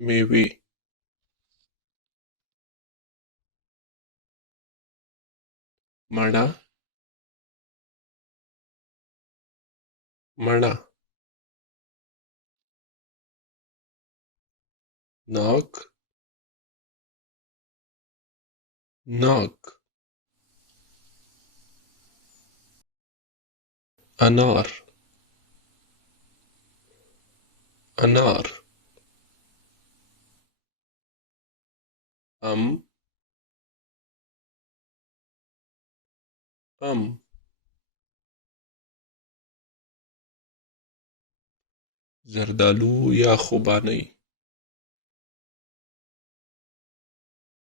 मेवे मणा मणा नाक नाक अनार अनार अम अम जर्दालू या खुबानी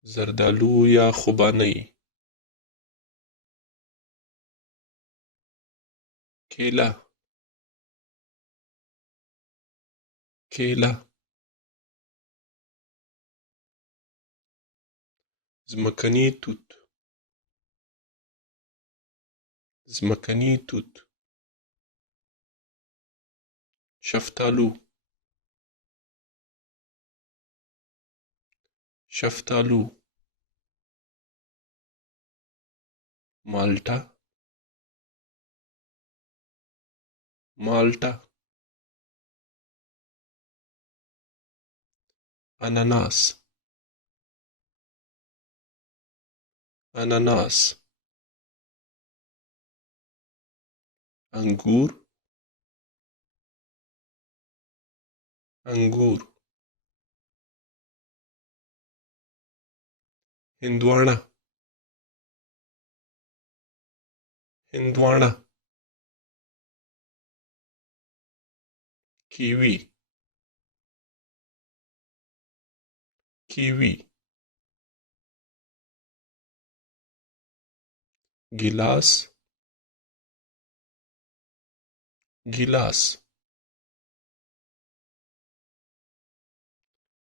जर्दालू या खुबानी केला केला زمکني توت زمکني توت شفتالو شفتالو مالټا مالټا اناناس اناناس انګور انګور هندواڼه هندواڼه کیوي کیوي गिलास गिलास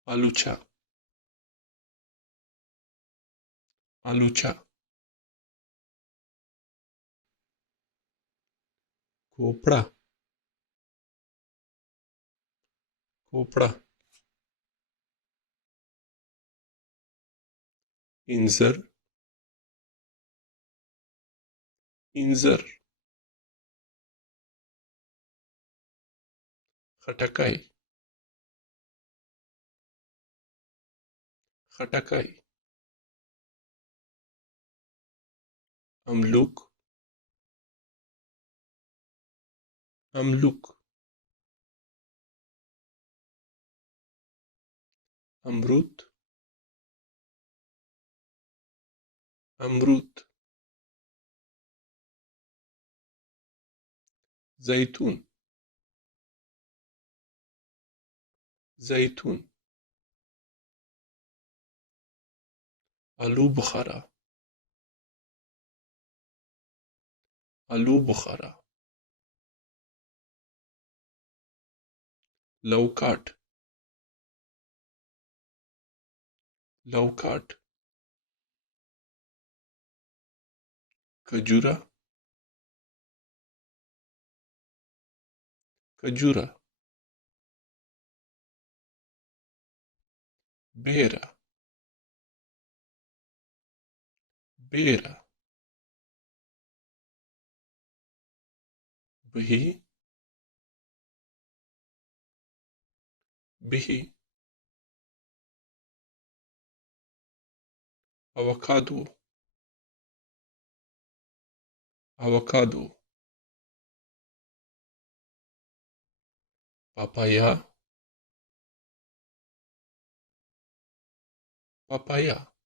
आलूचा आलूचा कोपड़ा कोपड़ा इंजर इंजर खटकाई खटकाई अमलुक अमलुक अमरूद अमरूद जैतून जैतून आलू बुखारा आलू बुखारा लौकाट लौकाट खजूरा खजूरा बेरा बेरा बही बही avocado avocado papaya papaya